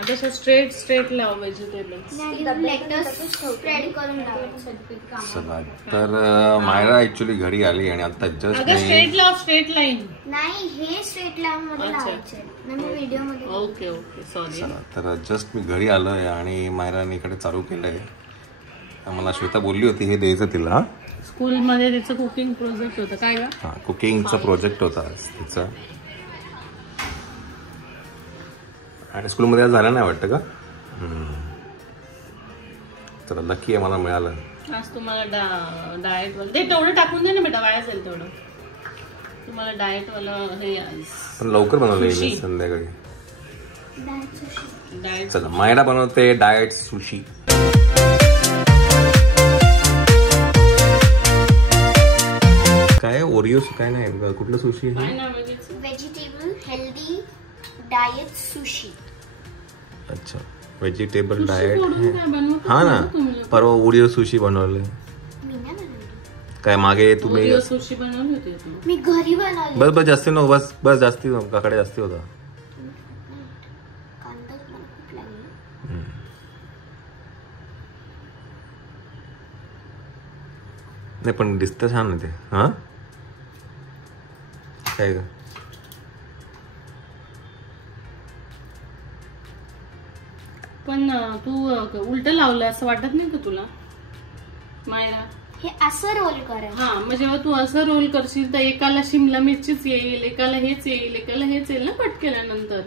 आता स्ट्रेट लाव व्हेजिटेबल्स. चला तर मायरा ऍक्च्युली घरी आली आणि आता जस्ट स्ट्रेट लाव, स्ट्रेट लाईन नाही, हे स्ट्रेट लाईन मध्ये लावायचे ना, मी व्हिडिओ मध्ये. Okay okay sorry. चला तर जस्ट मी घरी आलोय आणि मायराने इकडे चालू केलंय. मला श्वेता बोलली होती हे द्यायचं तिला. स्कूल मध्ये तिचं कुकिंग प्रोजेक्ट होतं काय का? हा, कुकिंगचा प्रोजेक्ट होता तिचा आणि स्कूलमध्ये आज झालं नाही वाटतं का? चला लकी आहे मला मिळालं. आज तुम्हाला डाएट वाला ते तेवढं टाकून दे ना बेटा, वाया जाईल तेवढं. तुम्हाला डाएट वाला हे आज पण लवकर बनवलंय संध्याकाळी. डाएट चला मायरा बनवते डाएट सुशी. काय ओरिओ काय नाही, कुठलं sushi? Vegetable healthy diet sushi. अच्छा, व्हेजिटेबल डाएट. हा ना, परवा ओरिओ सुशी बनवले. काय मागे तुम्ही सुशी बनवली होती? मी घरी बनवली. बस बस जास्ती नको, बस बस जास्ती काकडे जास्ती होता. नाही पण दिसतं छान ना ते. हा काय का पण तू उलट लावलं असं वाटत नाही का तुला मायरा? हे असं रोल करायचं. हा, मग जेव्हा तू असं रोल करशील तर एकाला शिमला मिरचीच येईल, एकाला हेच येईल, एकाला हेच येईल ना कट केल्यानंतर.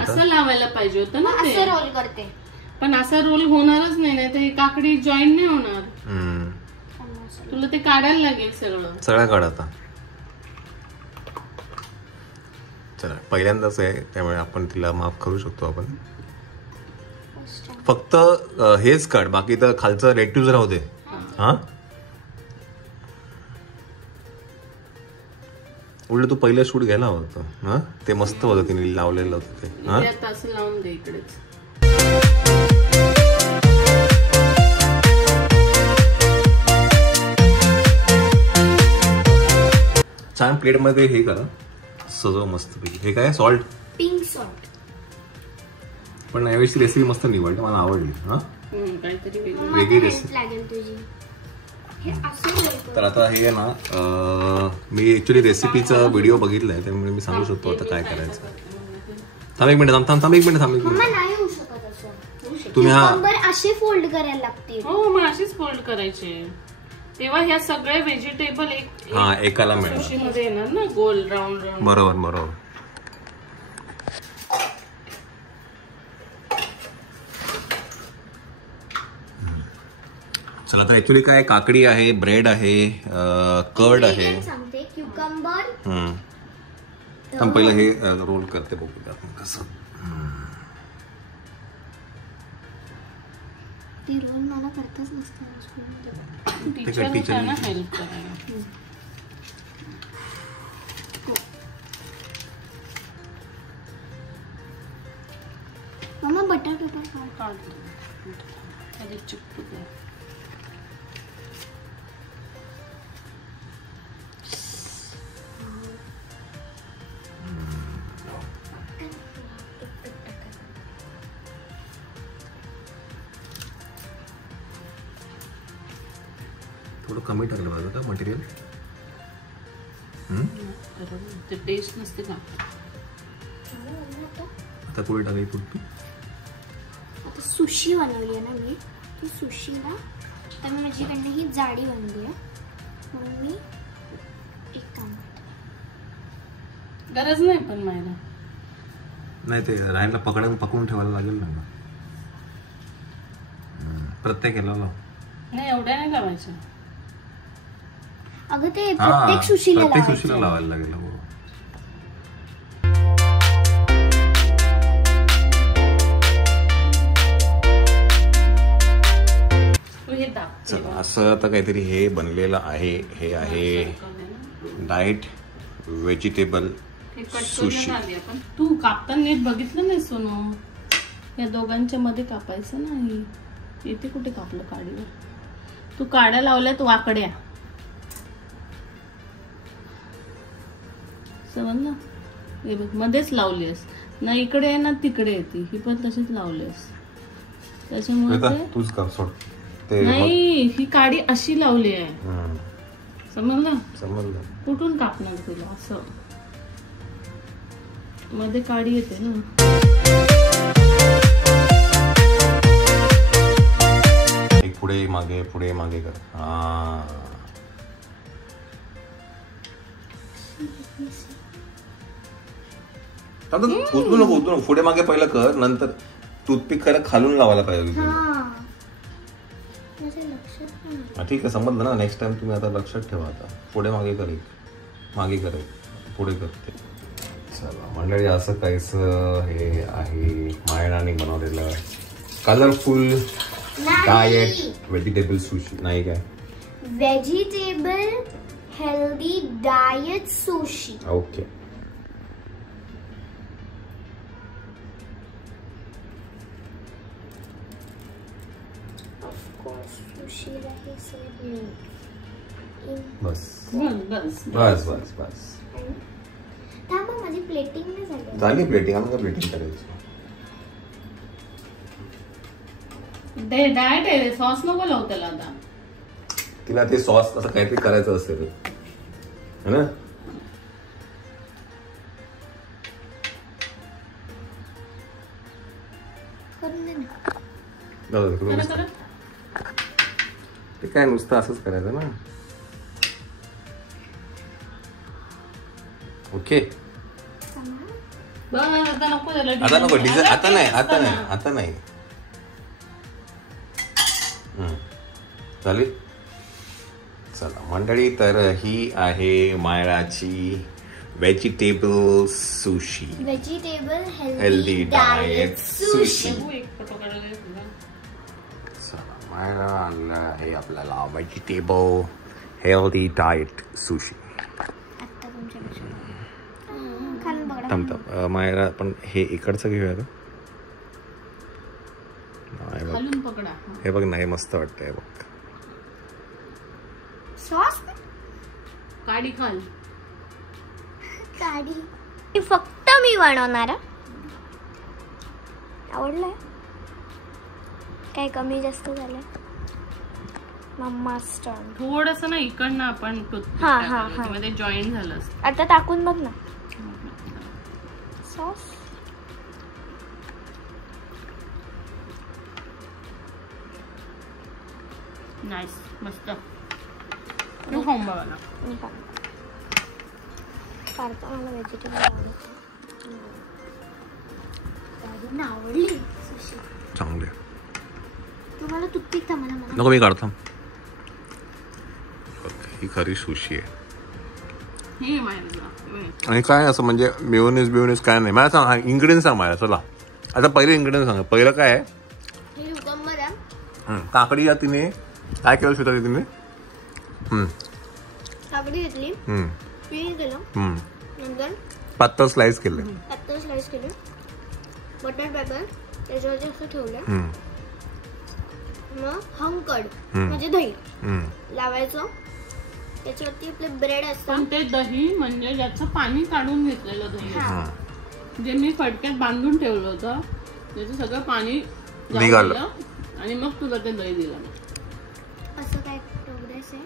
असं लावायला पाहिजे होतं ना ते. असं रोल करते पण असा रोल होणारच नाही, नाही तर हे काकडी जॉईन नाही होणार. तुला ते काढायला लागेल सगळं काढ आता. चला पहिल्यांदाच आहे त्यामुळे आपण तिला माफ करू शकतो. आपण फक्त हेच काढ, बाकी तर खालचं लेट्यूज राहू दे. हा उलट तू पहिलं शूट घ्यायला हवं होतं. हा ते मस्त होतं, तिने लावलेलं होतं ते. हा असं लावून दे इकडेच. छान प्लेट मध्ये हे करा, सजव मस्त पैकी. हे काय सॉल्ट, पिंक सॉल्ट. पण यावेळी रेसिपी मस्त निवडली, मला आवडली. हा काहीतरी वेगळी रेसिपी लागेल तुझी. तर आता हे ना, मी ऍक्च्युली रेसिपीचा व्हिडिओ बघितलाय त्यामुळे मी सांगू शकतो आता काय करायचं. थांब एक मिनिट, थांब एक मिनिट. नाही होऊ शकत असं. तुम्ही असे फोल्ड करायला लागतील. हो, मग असेच फोल्ड करायचे, तेव्हा ह्या सगळे व्हेजिटेबल एकाला मिळणार. सुशीमध्ये येणार ना, गोल राऊंड राऊंड. बरोबर. चला तर ऍक्च्युली काय, काकडी आहे, ब्रेड आहे, कर्ड आहे. सांगते क्युकंबर. पण पहिलं हे रोल करते बघूया आपण कसं. ती रोल मला करताच नसतं. टीचर हेल्प करायला. मम्मा बटर पेपर काढ. चिपकू दे. थोडं कमी टाकलं पाहिजे का मटेरियल? ते टेस्ट नसते का? आता पुढे टाकायची पुढची. आता सुशी बनवली आहे ना मी, ती सुशीला तर माझ्याकडनं ही जाडी बनली आहे, म्हणून मी एक काम करते. गरज नाही पण मायला. नाही ते राईनला पकडून ठेवायला लागेल ना प्रत्येकाला. नाही एवढ्या नाही लावायच्या. अगं ते प्रत्येक सुशीला लावायला लागेल. चला असं आता काहीतरी हे बनलेलं आहे. हे आहे डाएट व्हेजिटेबल सुशी. तू कापताना नीट बघितलं नाही सोनू? या दोघांच्या मध्ये कापायचं नाही. इथे कुठे कापलं काडीवर? तू काड्या लावल्यात वाकड्या समजलं? हे बघ मध्येच लावलीस. ना इकडे आहे ना तिकडे येते, ही पण तशीच लावलीस त्याच्यामुळे ते तूच कर सोड ते. नाही, ही काडी अशी लावली आहे, समजलं? समजलं. कुठून कापणार तुला? असं मध्ये काडी येते ना. एक पुढे मागे कर. हा उचलू नको. पुढे मागे पहिलं कर, नंतर टूथपिक खरं खालून लावायला पाहिजे. ठीक आहे, समजलं ना. नेक्स्ट टाइम तुम्ही आता लक्षात ठेवा. आता पुढे मागे कर, मागे कर, पुढे करते. चला मंडळी, असं काहीच हे आहे मायराने बनवलेलं कलरफुल डाएट व्हेजिटेबल सुशी. नाही काय, vegetable healthy diet sushi. Okay. बस बस बस बस बस. थांबा, माझी प्लेटिंग नाही झाली. झाली प्लेटिंग. आम्हाला प्लेटिंग करायची. ते डाएट आहे, सॉस नको लावू त्याला. आता तिला ते सॉस असं काहीतरी करायचं असेल है ना. ते काय नुसतं असंच करायचं ना. ओके, आता नको त्याला. आता नको डिझाईन. आता नाही. चालेल. चला मंडळी, तर ही आहे मायराची vegetable sushi, vegetable healthy diet sushi. Myra आणलं आहे आपल्याला व्हेजिटेबल हेल्दी डाएट सुशी. थांब मायरा, पण हे इकडचं घेऊया का? खालून पकडा. हे बघ, नाही मस्त वाटतंय बघ. सॉस काडी खाल. काडी फक्त मी बनवणार. आवडलंय? काय कमी जास्त झालंय? मम्मा's turn. थोडंसं ना इकडनं आपण मध्ये जॉईन झालं असतं. आता टाकून बघ ना सॉस. नाईस, मस्त. तू खाऊन बघा ना. फारता मला व्हेजिटेबल आवडली सुशी. चांगले. तुम्हाला टूथपिक मला नको, मी काढतो. ही खरी सुशी आहे. आणि काय असं म्हणजे मेयोनीज काय नाही. मला सांग इन्ग्रेडियंट सांग मला. चला आता पहिले इन्ग्रेडियंट सांग. पहिलं काय आहे? काकडी. तिने काय केलं शेतात? तिने काकडी घेतली, पील केलं, नंतर पातळ स्लाइस केले, बटर पेपर त्याच्यावरती असं ठेवलं. मग हंकड म्हणजे दही लावायचं. त्याच्यावरती आपले ब्रेड असतं. ते दही म्हणजे ज्याचं पाणी काढून घेतलेलं दही, जे मी फडक्यात बांधून ठेवलं होतं, त्याचं सगळं पाणी निघालं आणि मग तुला ते दही दिलं. असं काय प्रोग्रेस आहे.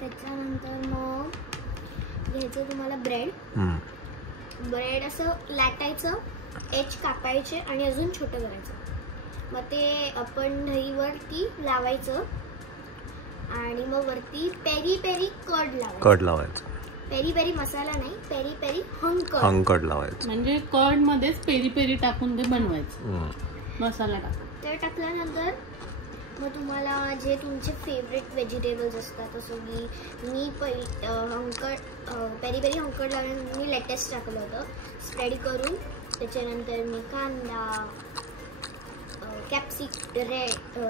त्याच्यानंतर मग घ्यायचं तुम्हाला ब्रेड असं लाटायचं, एज कापायचे आणि अजून छोटं करायचं. मग ते आपण दहीवरती लावायचं आणि मग वरती पेरी पेरी कर्ड लावायचं. पेरी पेरी मसाला नाही, पेरी पेरी हंकड लावायचं. म्हणजे कर्ड मध्येच पेरी पेरी टाकून ते बनवायचं. मसाला टाकून ते टाकल्यानंतर मग तुम्हाला जे तुमचे फेवरेट व्हेजिटेबल्स असतात, जसं की मी पेरी पेरी हंकड लावल्यानंतर मी लेटेस्ट टाकलं होतं स्प्रेड करून. त्याच्यानंतर मी कांदा,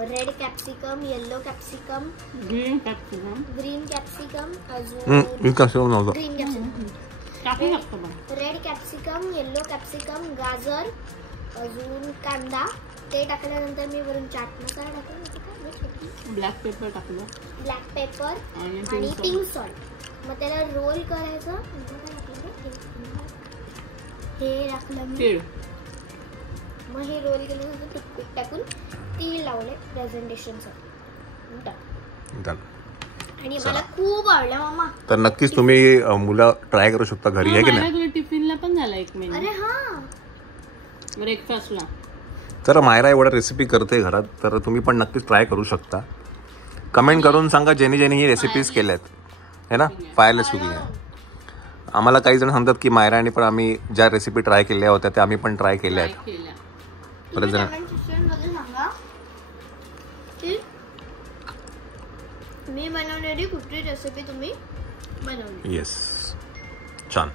red capsicum, yellow capsicum, green capsicum, अजून रेड कॅप्सिकम, येलो कॅप्सिकम, गाजर, अजून कांदा. ते टाकल्यानंतर मी वरून चाट मसाला टाकला, ब्लॅक पेपर आणि पिंक सॉल्ट. मग त्याला रोल करायचं. हे टाकलं मी मग हे रोल केल्यानंतर टूथपिक टाकून ती लावले प्रेझेंटेशनसाठी. डन. आणि मला खूप आवडला मामा. तर नक्कीच तुम्ही मुलं ट्राय करू शकता घरी, आहे की नाही? तुला टिफिनला पण झाला एक मेनू. अरे हा, ब्रेकफास्टला. तर मायरा एवढ्या रेसिपी करते घरात, तर तुम्ही पण नक्कीच ट्राय करू शकता. कमेंट करून सांगा ज्यांनी ही रेसिपीज केल्यात, है ना. फायरलेस कुकिंग आहे. आम्हाला काही जण सांगतात की मायराने पण आम्ही ज्या रेसिपी ट्राय केल्या होत्या त्या आम्ही पण ट्राय केल्या आहेत. बरेच जण कमेंट सेक्शनमध्ये सांगा की मी बनवलेली कुठली रेसिपी तुम्ही बनवली. येस, छान.